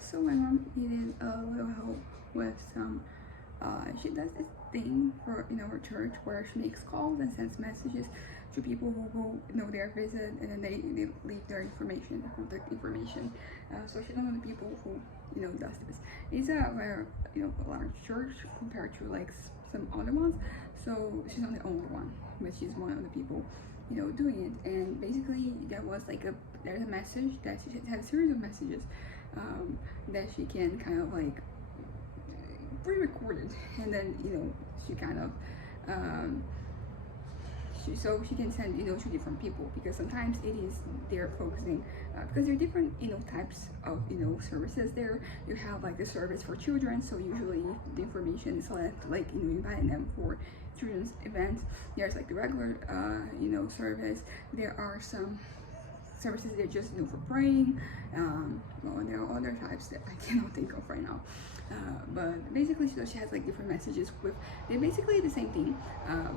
So my mom needed a little help with some. She does this thing for in our church where she makes calls and sends messages to people who go their visit, and then they leave their information, contact information. So she's one of the people who does this. It's a very a large church compared to like some other ones. So she's not the only one, but she's one of the people doing it. And basically there's a message that she has a series of messages that she can kind of like pre-recorded, and then she kind of so she can send to different people, because sometimes it is they're focusing because there are different types of services there. You have like the service for children, so usually the information is left like inviting them for children's events. There's like the regular service. There are some services that just for praying. Well, there are other types that I cannot think of right now. But basically, she has like different messages with they're basically the same thing,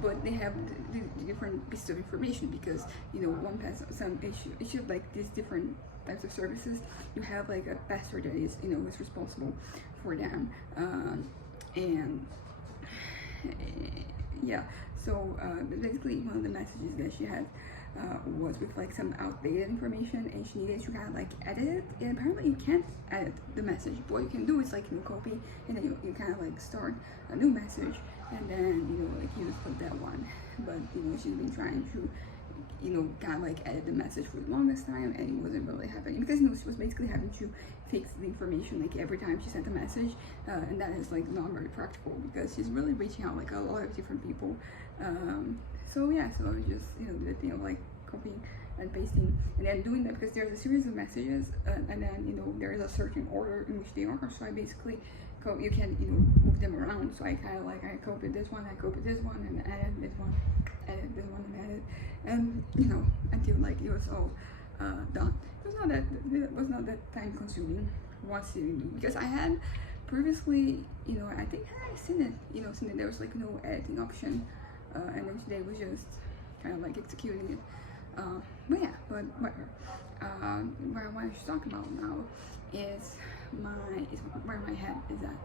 but they have the different pieces of information, because one has some issue like these different types of services. You have like a pastor that is is responsible for them, and yeah. So basically, one of the messages that she had was with like some outdated information, and she needed to kind of like edit it. And apparently you can't edit the message, but what you can do is like copy, and then you kind of like start a new message, and then like you just put that one. But she's been trying to kind of like edit the message for the longest time, and it wasn't really happening, because she was basically having to fix the information like every time she sent a message, and that is like not very practical, because she's really reaching out like a lot of different people. So yeah, so I was just the thing of like copying and pasting, and then doing that, because there's a series of messages, and then there is a certain order in which they are. So I basically you can move them around. So I kind of like I copied this one, I copied this one, and added this one, added this one, and added, and until like it was all done. It was not that time consuming once because I had previously I think I seen it seen that there was like no editing option, and then today was just kind of like executing it. But yeah, but whatever. What I want to talk about now is where my head is at.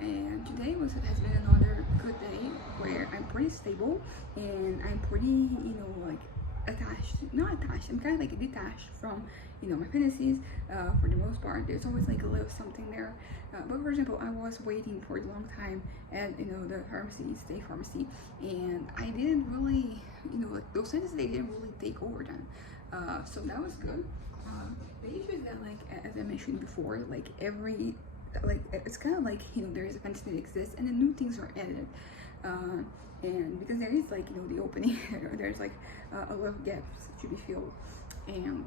And today has been another good day where I'm pretty stable, and I'm pretty like not attached, I'm kind of like detached from my fantasies for the most part. There's always like a little something there, but for example, I was waiting for a long time at the State Pharmacy, and I didn't really like those sentences, they didn't really take over then, so that was good. The issue is that, like as I mentioned before, like it's kind of like there is a fantasy that exists, and then new things are added, and because there is like the opening there's like a lot of gaps to be filled, and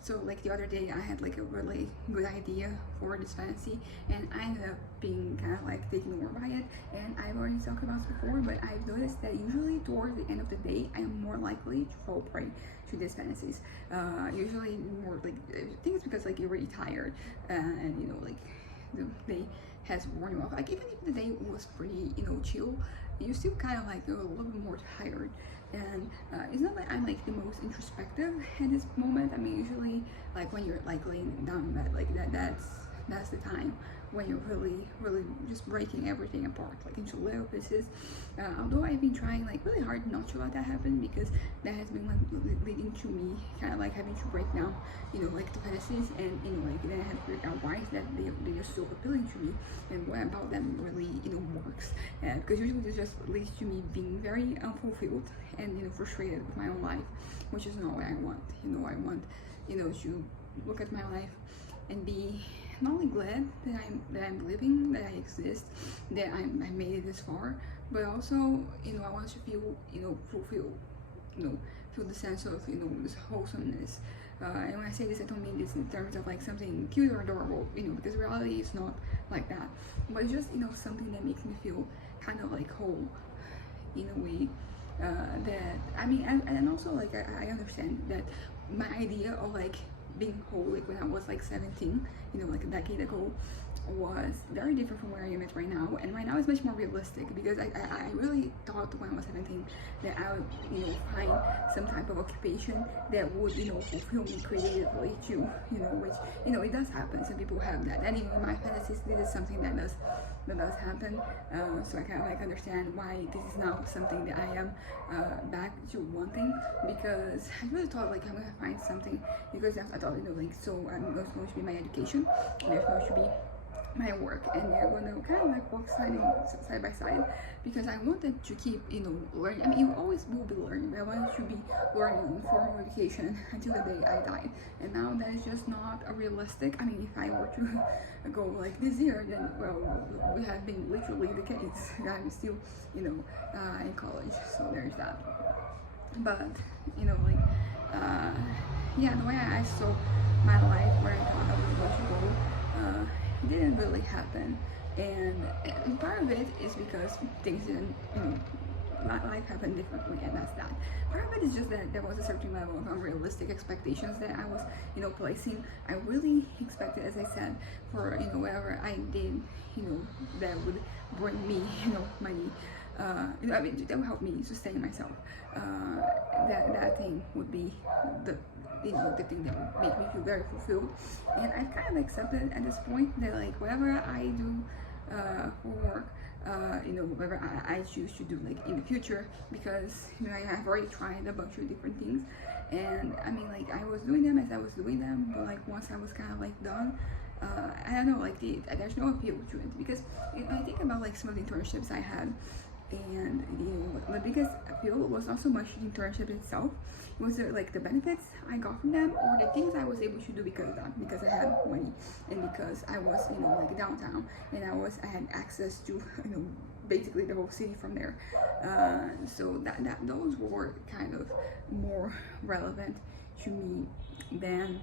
so like the other day I had like a really good idea for this fantasy, and I ended up being kind of like taken over by it. And I've already talked about this before, but I've noticed that usually towards the end of the day I am more likely to fall prey to these fantasies. Usually more like I think it's because like you're really tired, and like the day has worn you off. Like even if the day was pretty chill, you still kind of like a little bit more tired. And it's not like I'm like the most introspective at this moment. I mean, usually like when you're like laying down in bed like that's the time when you're really just breaking everything apart like into little pieces. Although I've been trying like really hard not to let that happen, because that has been like leading to me kind of like having to break down like the fantasies, and like then I had to figure out why is that they are so appealing to me, and what about them really works, because usually it just leads to me being very unfulfilled and frustrated with my own life, which is not what I want. I want to look at my life and be not only glad that I'm living, that I exist, that I made it this far, but also I want to feel fulfilled, feel the sense of this wholesomeness. And when I say this, I don't mean this in terms of like something cute or adorable, because reality is not like that, but it's just something that makes me feel kind of like whole in a way. That I mean, and also like I understand that my idea of like being whole, like when I was like 17, like a decade ago, was very different from where I am at right now. And right now it's much more realistic, because I really thought when I was 17 that I would, find some type of occupation that would, fulfill me creatively too, which, it does happen. Some people have that. And in my fantasies, this is something that does happen. So I kind of like understand why this is now something that I am back to wanting, because I really thought like I'm gonna find something, because I thought, like, so I'm going to be my education, and there's going to be my work, and they're going to kind of like walk side by side, because I wanted to keep, learning. I mean, you always will be learning, but I wanted to be learning in formal education until the day I died. And now that is just not a realistic. I mean, if I were to go like this year, then well, we have been literally the case. I'm still, in college, so there's that. But yeah, the way I saw my life, where I thought I was going to go, it didn't really happen. And part of it is because things didn't, life happened differently, and that's that. Part of it is just that there was a certain level of unrealistic expectations that I was, placing. I really expected, as I said, for, whatever I did, that would bring me, money. I mean, that would help me sustain myself. That thing would be the thing that would make me feel very fulfilled. And I've kind of accepted at this point that like whatever I do for work, whatever I choose to do like in the future, because I have already tried a bunch of different things, and I mean, like, I was doing them as I was doing them, but like once I was kind of like done, I don't know, like there's no appeal to it, because I think about like some of the internships I had, and the biggest appeal was not so much the internship itself. It was like the benefits I got from them, or the things I was able to do because of that, because I had money, and because I was like downtown, and I had access to basically the whole city from there. So that those were kind of more relevant to me than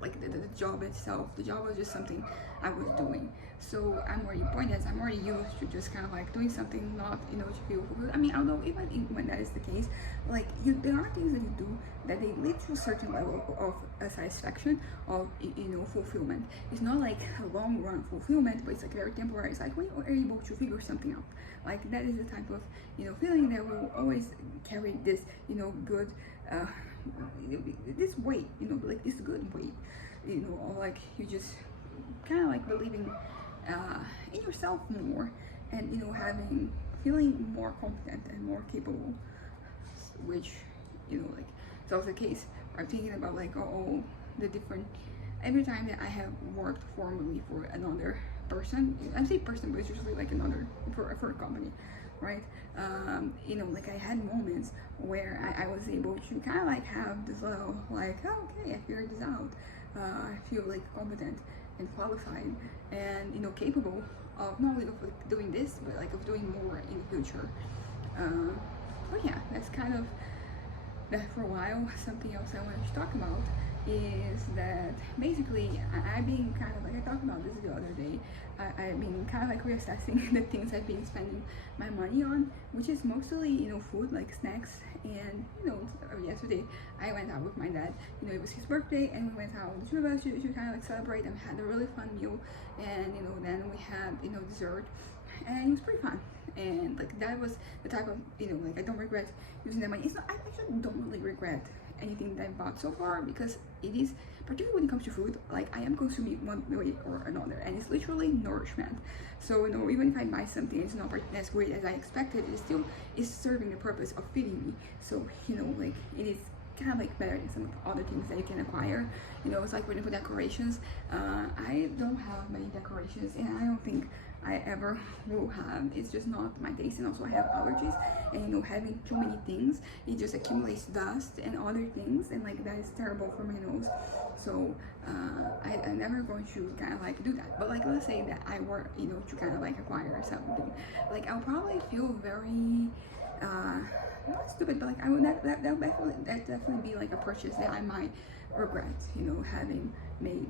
like the job itself. The job was just something I was doing. So I'm already used to just kind of like doing something not, to feel fulfilled. I mean, although even when that is the case, like there are things that you do that they lead to a certain level of satisfaction, of, fulfillment. It's not like a long run fulfillment, but it's like very temporary. It's like when you're able to figure something out. Like that is the type of, feeling that will always carry this, good, this weight, like this good weight, or like you just kind of like believing in yourself more, and feeling more confident and more capable, which like it's also the case. I'm thinking about like the different, every time that I have worked formally for another person, I say person, but it's usually like another for a company, right? Like I had moments where I was able to kind of like have this little like, oh, okay, I figured this out. I feel like competent and qualified, and capable of not only of doing this, but like of doing more in the future. But yeah, that's kind of that for a while. Something else I wanted to talk about is that basically I've been kind of like, I talked about this the other day, I've been kind of like reassessing the things I've been spending my money on, which is mostly food, like snacks. And yesterday I went out with my dad. It was his birthday, and we went out, the two of us, to kind of like celebrate, and had a really fun meal. And then we had dessert, and it was pretty fun. And like that was the type of like, I don't regret using that money. It's not, I actually don't really regret anything that I bought so far, because it is, particularly when it comes to food, like I am consuming one way or another, and it's literally nourishment. So even if I buy something it's not as great as I expected, it still is serving the purpose of feeding me. So like it is kind of like better than some other things that you can acquire. It's like when you put decorations. I don't have many decorations, and I don't think I ever will have. It's just not my taste, and also I have allergies, and having too many things, it just accumulates dust and other things, and like that is terrible for my nose. So I'm never going to kind of like do that. But like, let's say that I were to kind of like acquire something, like I'll probably feel very not stupid, but like I would that definitely be like a purchase that I might regret having made.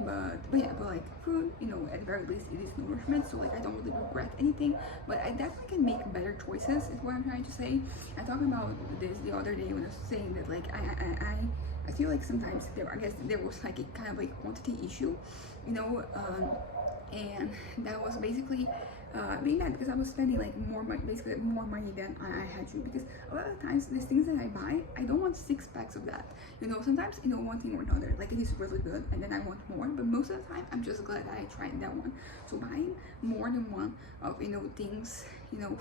but yeah, but like food, you know, at the very least, it is nourishment. So like I don't really regret anything, but I definitely can make better choices. Is what I'm trying to say. I talked about this the other day when I was saying that like I feel like sometimes I guess there was like a kind of like quantity issue, you know, and that was basically being that because I was spending like more money, basically more money than I had to, because a lot of times these things that I buy, I don't want 6 packs of that, you know. Sometimes, you know, one thing or another, like it is really good and then I want more, but most of the time I'm just glad that I tried that one. So buying more than one of, you know, things, you know,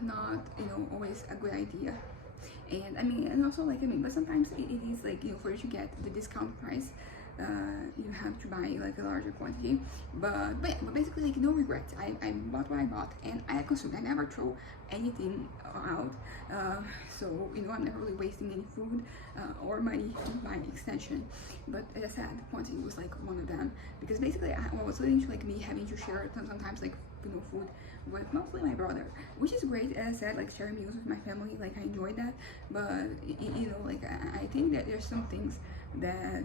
not, you know, always a good idea. And I mean, and also like, I mean, but sometimes it is like, you know, for you to get the discount price, you have to buy like a larger quantity, but yeah, but basically like no regrets. I bought what I bought and I consumed. I never throw anything out, so you know, I'm never really wasting any food or money by extension. But as I said, quantity was like one of them, because basically I was leading to like me having to share sometimes like, you know, food with mostly my brother, which is great. As I said, like sharing meals with my family, like I enjoyed that, but you know, like I think that there's some things that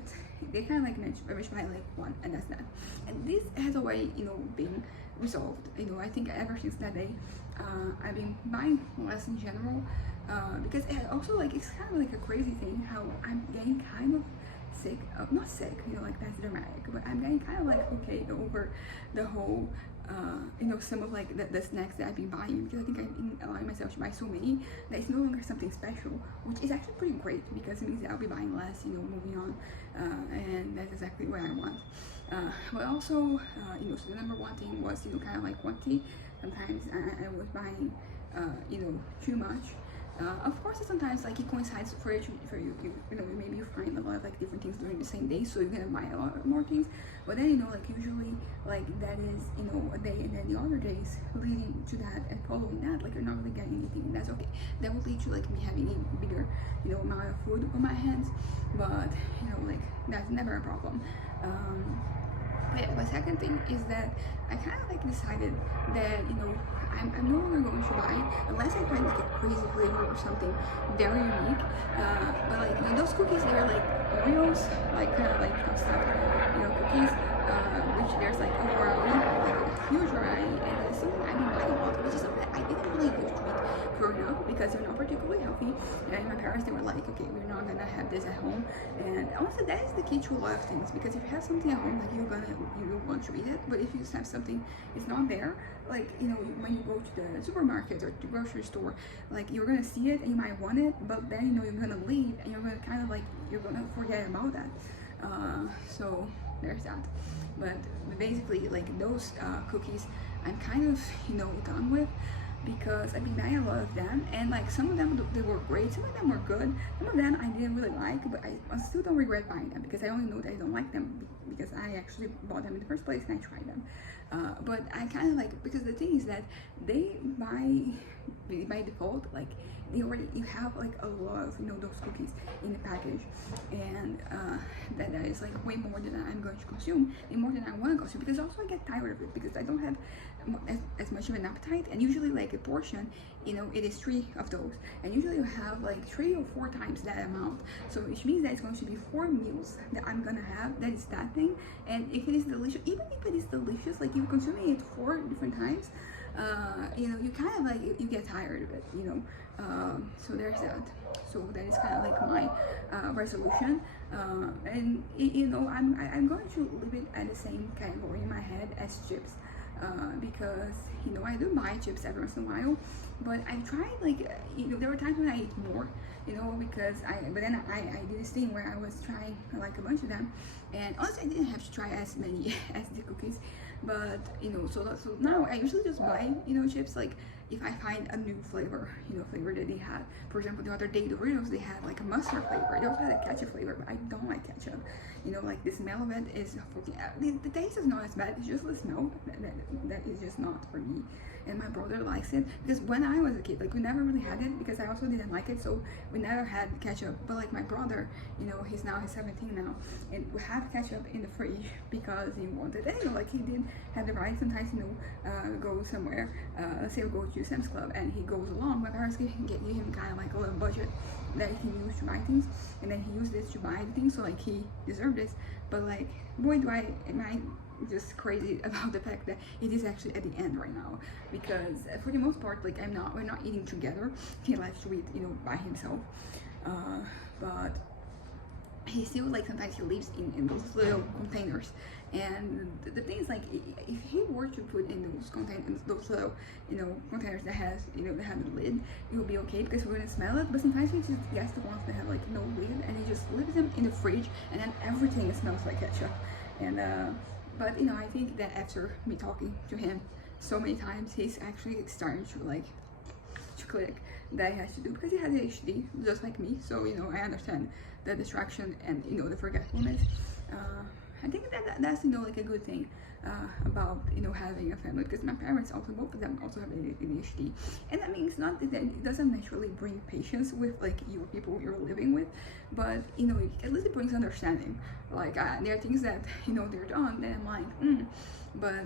they kind of like mention by like one, and that's that. And this has already, you know, been resolved. You know, I think ever since that day, I've been buying less in general, because it also like it's kind of like a crazy thing how I'm getting kind of sick of, not sick, you know, like that's dramatic, but I'm getting kind of like okay over the whole you know, some of like the snacks that I've been buying, because I think I've been allowing myself to buy so many that it's no longer something special, which is actually pretty great because it means that I'll be buying less, you know, moving on, and that's exactly what I want. But also, you know, so the number one thing was, you know, kind of like quantity. Sometimes I was buying, you know, too much. Of course, sometimes like it coincides for you, you know, maybe you find a lot of like different things during the same day, so you're gonna buy a lot more things. But then, you know, like usually like that is, you know, a day, and then the other days leading to that and following that, like you're not really getting anything, and that's okay. That will lead to like me having a bigger, you know, amount of food on my hands, but you know, like that's never a problem. But yeah, my second thing is that I kind of like decided that, you know, I'm no longer going to buy unless I find like a crazy flavor or something very unique. But like, you know, those cookies, they're like Oreos, like kind of like stuffed, you know, cookies, which there's like a variety, like a huge variety, and it's something I've been buying a lot, which is something that I didn't really used to eat growing up because they're not particularly healthy. And my parents, they were like, okay, we're not gonna have this at home. And also that is the key to a lot of things, because if you have something at home, like you want to eat it, but if you just have something, it's not there, like, you know, when you go to the supermarket or the grocery store, like you're gonna see it and you might want it, but then, you know, you're gonna leave and you're gonna kind of like, you're gonna forget about that. So there's that. But basically, like those cookies, I'm kind of, you know, done with, because I've been buying a lot of them, and like some of them, they were great, some of them were good, some of them I didn't really like, but I still don't regret buying them, because I only know that I don't like them because I actually bought them in the first place and I tried them. But I kind of like, because the thing is that they by default, like you have like a lot of, you know, those cookies in the package, and that is like way more than I'm going to consume and more than I want to consume, because also I get tired of it because I don't have as much of an appetite, and usually like a portion, you know, it is 3 of those, and usually you have like 3 or 4 times that amount, so which means that it's going to be 4 meals that I'm gonna have that is that thing. And if it is delicious, even if it is delicious, like you're consuming it 4 different times, you know, you kind of like you get tired of it, you know. So there's that. So that is kind of like my resolution, and you know, I'm going to leave it at the same category in my head as chips, because, you know, I do buy chips every once in a while, but I tried like, you know, there were times when I ate more, you know, because but then I did this thing where I was trying like a bunch of them, and also I didn't have to try as many as the cookies, but you know, so now I usually just buy, you know, chips like if I find a new flavor, you know, flavor that they had. For example, the other day, the Doritos, they had like a mustard flavor. They also had a ketchup flavor, but I don't like ketchup. You know, like the smell of it is, the taste is not as bad, it's just the smell that is just not for me. And my brother likes it, because when I was a kid, like we never really had it, because I also didn't like it, so we never had ketchup. But like my brother, you know, he's 17 now, and we have ketchup in the fridge because he wanted it. You know, like he did have the right sometimes, you know, go somewhere, let's say we go to Sam's Club and he goes along, my parents give him kind of like a little budget that he can use to buy things, and then he used this to buy things, so like he deserved this. But like, boy, am I just crazy about the fact that it is actually at the end right now, because for the most part, like we're not eating together. He likes to eat, by himself, but he still, like, sometimes he lives in those little containers, and the thing is, like, if he were to put in those containers, those little containers that has that have the lid, it will be okay because we're gonna smell it. But sometimes he just gets the ones that have like no lid, and he just leaves them in the fridge, and then everything smells like ketchup. And but I think that after me talking to him so many times, he's actually starting to like to click that he has to do, because he has ADHD just like me. So I understand the distraction and the forgetfulness. I think that's like a good thing about having a family, because my parents also, both of them also have ADHD, and that means not that it doesn't naturally bring patience with like your people you're living with, but at least it brings understanding. Like there are things that they're done that I'm like but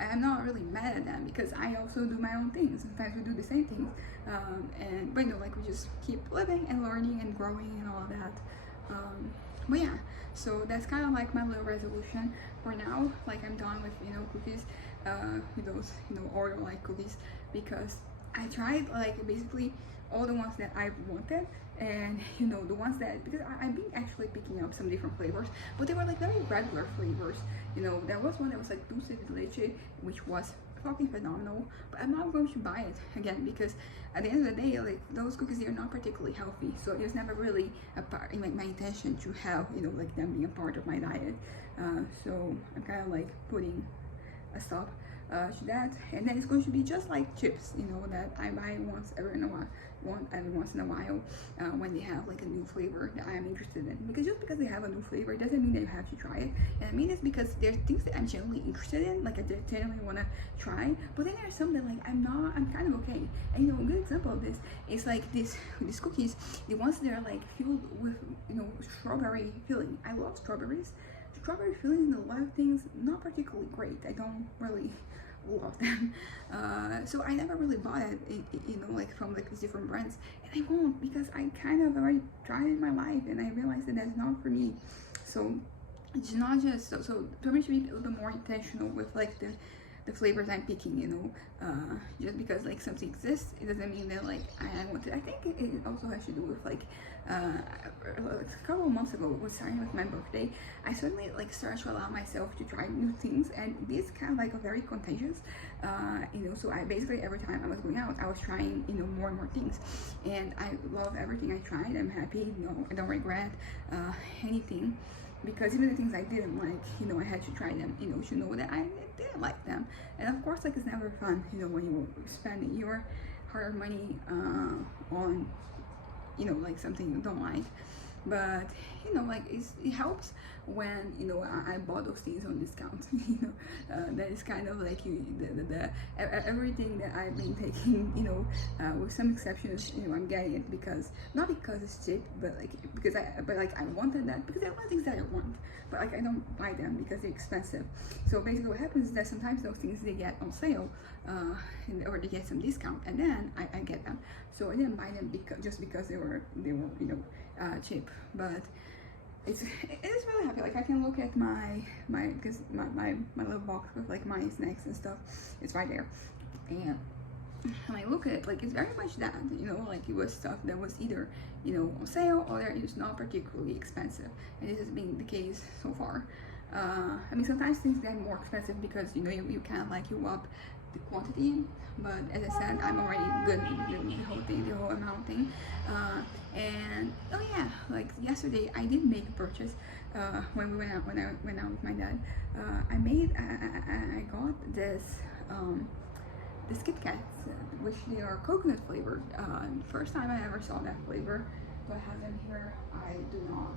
I'm not really mad at them, because I also do my own things. Sometimes we do the same things, but like we just keep living and learning and growing and all of that. But yeah, so that's kind of like my little resolution for now. Like I'm done with cookies, with those Oreo like cookies, because I tried like basically all the ones that I wanted, and the ones that, because I've been actually picking up some different flavors, but they were like very regular flavors. There was one that was like dulce de leche, which was fucking phenomenal, but I'm not going to buy it again, because at the end of the day, like those cookies, they're not particularly healthy, so it was never really a part, like my intention to have like them being a part of my diet. So I'm kind of like putting a stop to that, and then it's going to be just like chips, that I buy every once in a while, when they have like a new flavor that I'm interested in. Because just because they have a new flavor doesn't mean that you have to try it. And I mean it's because there's things that I'm genuinely interested in, like I genuinely want to try, but then there's some that like I'm kind of okay. And a good example of this is like these cookies, the ones that are like filled with strawberry filling. I love strawberries. Strawberry filling in a lot of things, not particularly great. I don't really love them, so I never really bought it, like from like these different brands, and I won't, because I kind of already tried it in my life, and I realized that that's not for me. So it's not just so for me to be a little bit more intentional with like the flavors I'm picking, just because like something exists, it doesn't mean that like I want it. I think it also has to do with like a couple of months ago, it was starting with my birthday, I suddenly like started to allow myself to try new things, and this kind of like a very contagious, so I basically, every time I was going out, I was trying more and more things, and I love everything I tried. I'm happy, I don't regret anything, because even the things I didn't like, I had to try them, to know that I didn't like them. And of course, like, it's never fun, when you spend your hard money on, like something you don't like. But like it helps when I bought those things on discount. That is kind of like everything that I've been taking, with some exceptions, I'm getting it because, not because it's cheap, but like because I wanted that, because there are a lot of things that I want, but like I don't buy them because they're expensive. So basically what happens is that sometimes those things, they get on sale, or they get some discount, and then I get them. So I didn't buy them just because they were cheap. But it is really happy. Like I can look at my little box with like my snacks and stuff. It's right there, and I look at it, like it's very much that, like it was stuff that was either on sale, or it's not particularly expensive, and this has been the case so far. I mean, sometimes things get more expensive because you kind of like you up the quantity, but as I said, I'm already good with the whole amount thing. And oh yeah, like yesterday I did make a purchase when I went out with my dad. I got this Kit Kats, which they are coconut flavored. First time I ever saw that flavor. Do I have them here? I do not.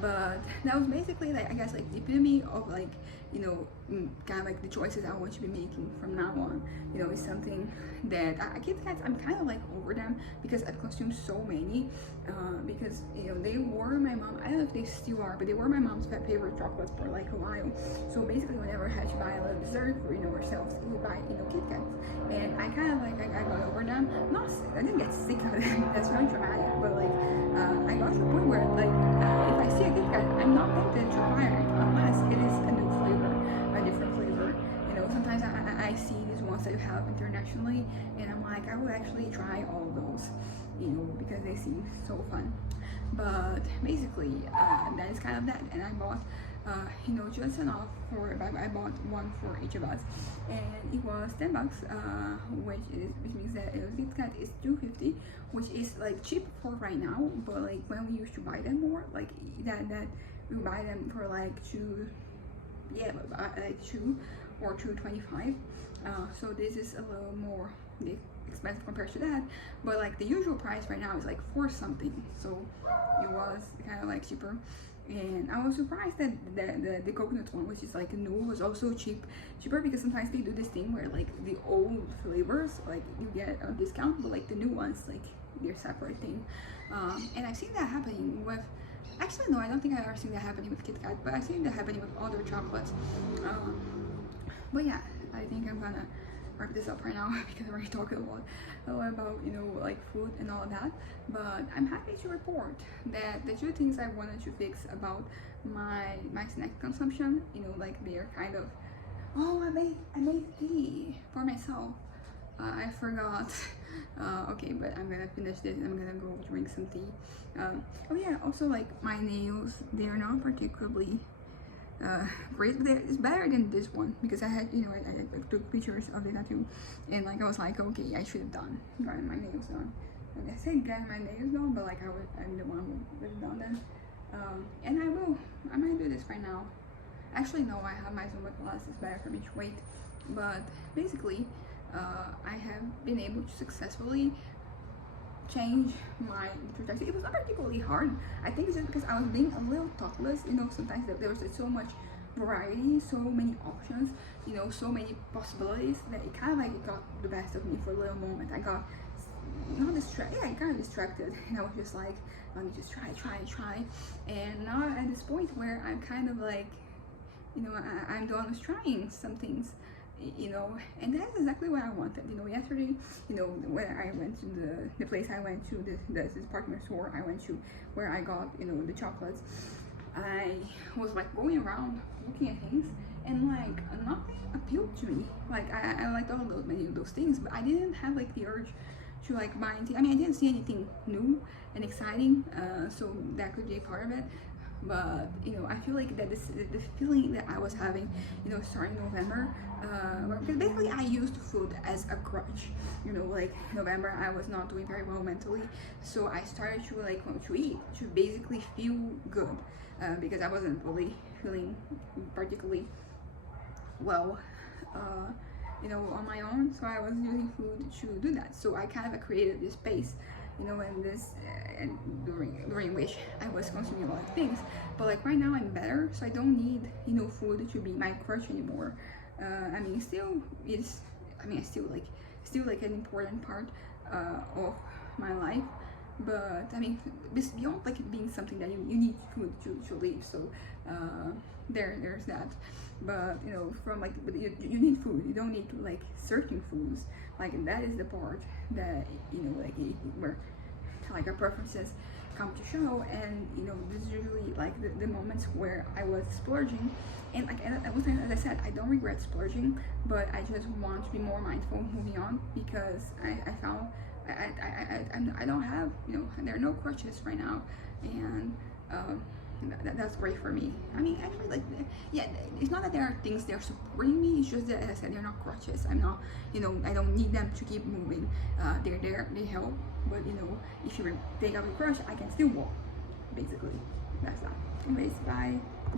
But that was basically like, I guess, like the epitome of like, kind of like the choices I want to be making from now on. It's something that Kit Kats, I'm kind of like over them because I've consumed so many. Because they were my mom. I don't know if they still are, but they were my mom's favorite chocolates for like a while. So basically, whenever I had to buy a little dessert for ourselves, we would buy Kit Kats, and I kind of like I got over them. Not, I didn't get sick of them. That's not dramatic, but like I got to the point where like if I see a Kit Kat, I'm not tempted to buy it unless it is a new flavor, a different flavor. Sometimes I see these ones that you have internationally, and I'm like, I would actually try all those, because they seem so fun. But basically, that is kind of that. And I bought, just enough for, I bought one for each of us, and it was $10, which means that Kit Kat is $2.50, which is like cheap for right now. But like when we used to buy them more, like that we buy them for like two or $2.25. So this is a little more expensive compared to that, but like the usual price right now is like $4 something, so it was kind of like cheaper. And I was surprised that the coconut one, which is like new, was also cheaper, because sometimes they do this thing where like the old flavors, like you get a discount, but like the new ones, like they're separate thing. And I've seen that happening with, actually no, I don't think I've ever seen that happening with Kit Kat, but I've seen that happening with other chocolates. But yeah, I think I'm gonna wrap this up right now because I'm already talking a lot about like food and all of that. But I'm happy to report that the two things I wanted to fix about my snack consumption, like they're kind of, oh, I made tea for myself. I forgot. Okay, but I'm gonna finish this and I'm gonna go drink some tea. Oh yeah, also like my nails, they're not particularly great. It's better than this one because I had, I took pictures of the tattoo, and like I was like, okay, I should have gotten my nails done. And I said getting my nails done, but like I'm the one who would have done that. And I might do this right now. Actually, no, I have my Zumba class. It's better for me to wait. But basically, I have been able to successfully change my trajectory. It was not particularly hard. I think it's just because I was being a little thoughtless. Sometimes there was so much variety, so many options, so many possibilities that it kind of like it got the best of me for a little moment. I got not distracted. Yeah, I got distracted, and I was just like, let me just try. And now at this point where I'm kind of like, I'm the one who's trying some things. And that's exactly what I wanted. Yesterday, when I went to the place I went to, this department store I went to, where I got, the chocolates, I was like going around looking at things, and like nothing appealed to me. Like I liked all those things, but I didn't have like the urge to like buy anything. I mean, I didn't see anything new and exciting, so that could be a part of it. But I feel like that the feeling that I was having, starting November, because basically I used food as a crutch. Like November, I was not doing very well mentally, so I started to like want to eat to basically feel good, because I wasn't really feeling particularly well, on my own. So I was using food to do that. So I kind of created this space, and this and during which I was consuming a lot of things. But like right now I'm better, so I don't need food to be my crutch anymore. I mean, still like an important part of my life, but I mean, beyond like it being something that you need food to live. So there's that. But from like, but you need food. You don't need to like certain foods. Like that is the part that like where like our preferences come to show. And this is usually like the moments where I was splurging, and like as I said, I don't regret splurging, but I just want to be more mindful moving on, because I found I don't have, there are no crutches right now, and that's great for me. I mean, actually, like, yeah, it's not that there are things that are supporting me, it's just that, as I said, they're not crutches. I'm not, I don't need them to keep moving. They're there, they help, but if you take out a crutch, I can still walk, basically. That's that. Anyways, bye.